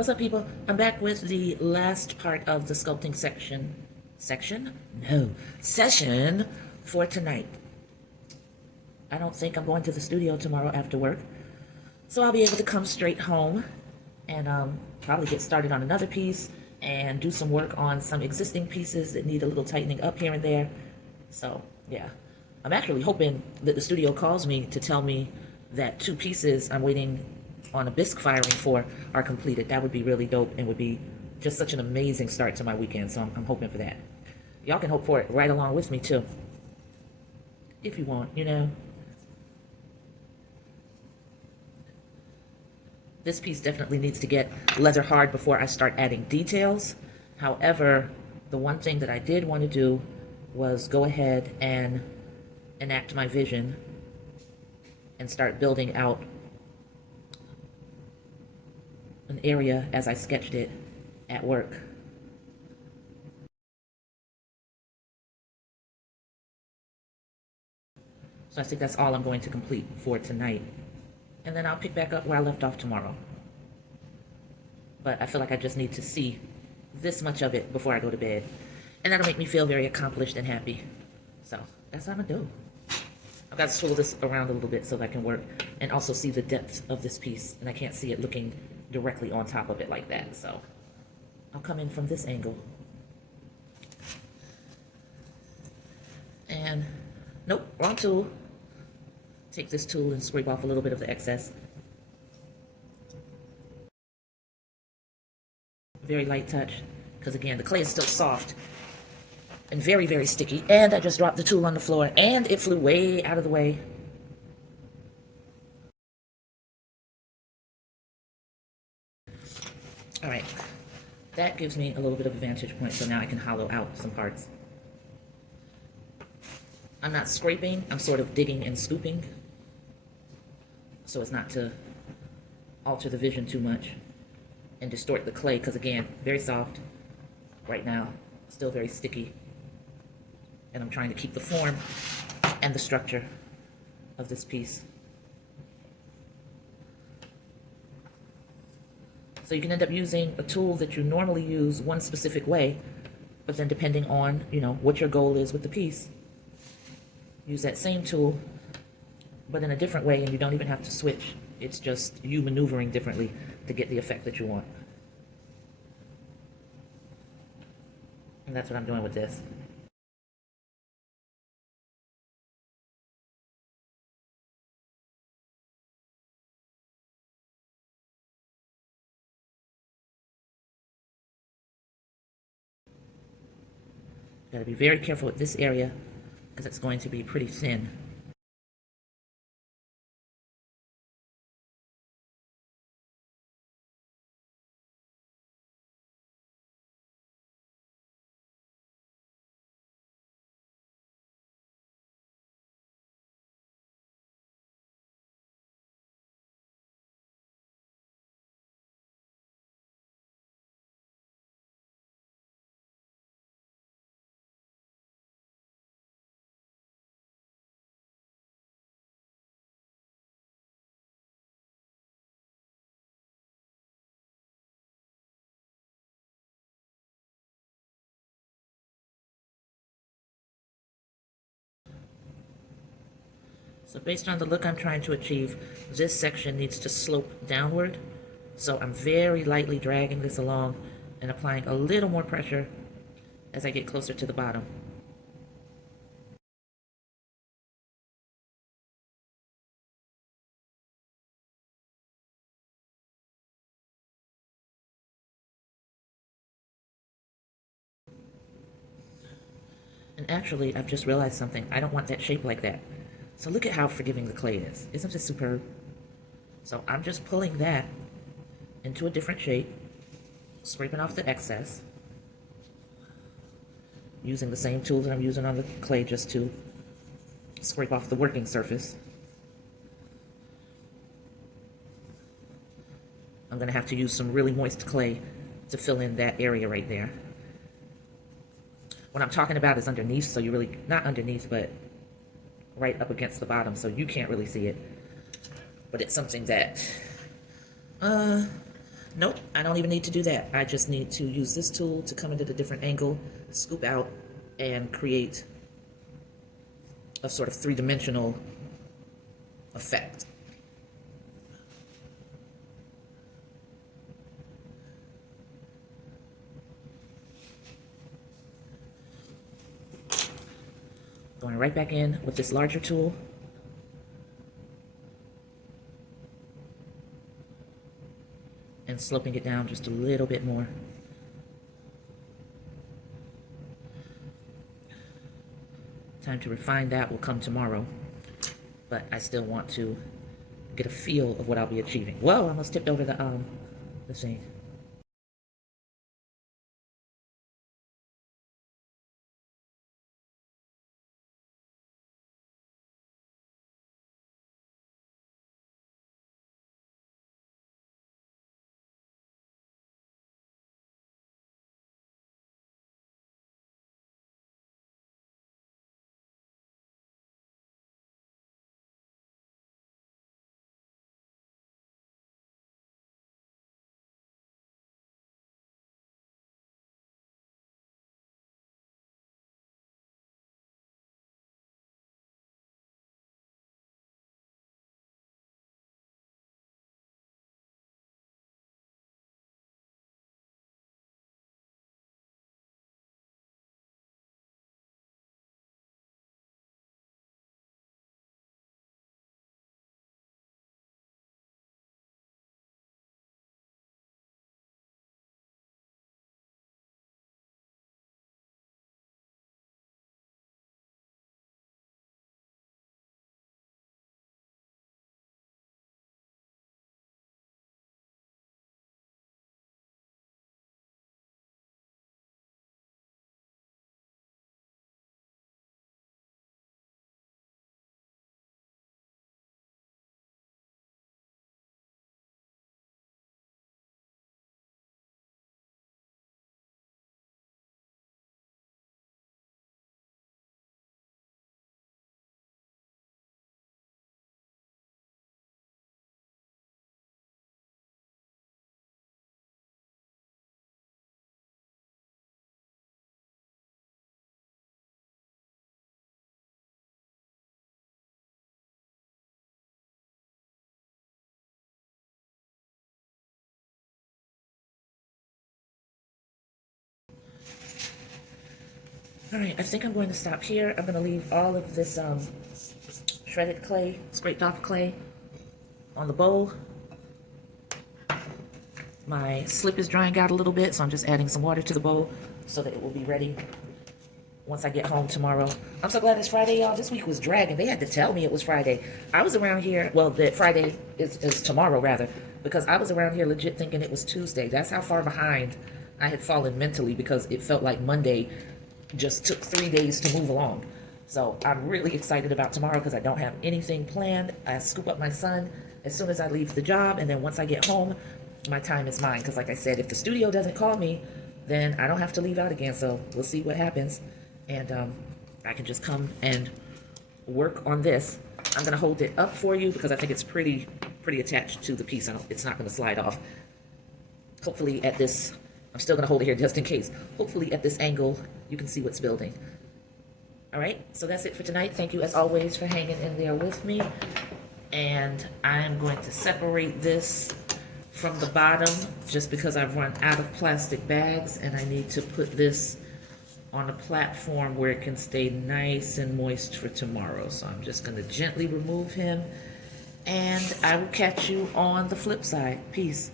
What's up, people? I'm back with the last part of the sculpting session for tonight. I don't think I'm going to the studio tomorrow after work, so I'll be able to come straight home and probably get started on another piece and do some work on some existing pieces that need a little tightening up here and there. So, yeah. I'm actually hoping that the studio calls me to tell me that 2 pieces I'm waiting on a bisque firing for are completed. That would be really dope and would be just such an amazing start to my weekend, so I'm hoping for that. Y'all can hope for it right along with me, too. If you want, you know. This piece definitely needs to get leather hard before I start adding details. However, the one thing that I did want to do was go ahead and enact my vision and start building out an area as I sketched it at work. So I think that's all I'm going to complete for tonight. And then I'll pick back up where I left off tomorrow. But I feel like I just need to see this much of it before I go to bed. And that'll make me feel very accomplished and happy. So that's what I'm gonna do. I've got to swivel this around a little bit so that I can work and also see the depth of this piece. And I can't see it looking directly on top of it like that. So I'll come in from this angle. And nope, wrong tool. Take this tool and scrape off a little bit of the excess. Very light touch, because again, the clay is still soft and very, very sticky. And I just dropped the tool on the floor and it flew way out of the way. All right, that gives me a little bit of a vantage point, so now I can hollow out some parts. I'm not scraping, I'm sort of digging and scooping, so as not to alter the vision too much and distort the clay, because again, very soft right now, still very sticky, and I'm trying to keep the form and the structure of this piece. So you can end up using a tool that you normally use one specific way, but then depending on, you know, what your goal is with the piece, use that same tool, but in a different way, and you don't even have to switch. It's just you maneuvering differently to get the effect that you want. And that's what I'm doing with this. Gotta be very careful with this area because it's going to be pretty thin. So based on the look I'm trying to achieve, this section needs to slope downward. So I'm very lightly dragging this along and applying a little more pressure as I get closer to the bottom. And actually, I've just realized something. I don't want that shape like that. So look at how forgiving the clay is. Isn't this superb? So I'm just pulling that into a different shape, scraping off the excess, using the same tool that I'm using on the clay just to scrape off the working surface. I'm going to have to use some really moist clay to fill in that area right there. What I'm talking about is underneath, so you really, not underneath, but right up against the bottom, so you can't really see it. But it's something that, nope, I don't even need to do that. I just need to use this tool to come into the different angle, scoop out, and create a sort of three-dimensional effect. Going right back in with this larger tool. And sloping it down just a little bit more. Time to refine that will come tomorrow, but I still want to get a feel of what I'll be achieving. Whoa, I almost tipped over the thing. All right, I think I'm going to stop here. I'm going to leave all of this shredded clay, scraped off clay, on the bowl. My slip is drying out a little bit, so I'm just adding some water to the bowl so that it will be ready once I get home tomorrow. I'm so glad it's Friday, y'all. This week was dragging. They had to tell me it was Friday. I was around here, well, that Friday is tomorrow, rather, because I was around here legit thinking it was Tuesday. That's how far behind I had fallen mentally, because it felt like Monday just took 3 days to move along. So I'm really excited about tomorrow because I don't have anything planned. I scoop up my son as soon as I leave the job, and then once I get home, my time is mine. Because like I said, if the studio doesn't call me, then I don't have to leave out again. So we'll see what happens. And I can just come and work on this. I'm gonna hold it up for you because I think it's pretty attached to the piece. It's not gonna slide off. Hopefully at this, I'm still gonna hold it here just in case. Hopefully at this angle, you can see what's building. All right, so that's it for tonight. Thank you as always for hanging in there with me. And I am going to separate this from the bottom just because I've run out of plastic bags, and I need to put this on a platform where it can stay nice and moist for tomorrow. So I'm just gonna gently remove him, and I will catch you on the flip side. Peace.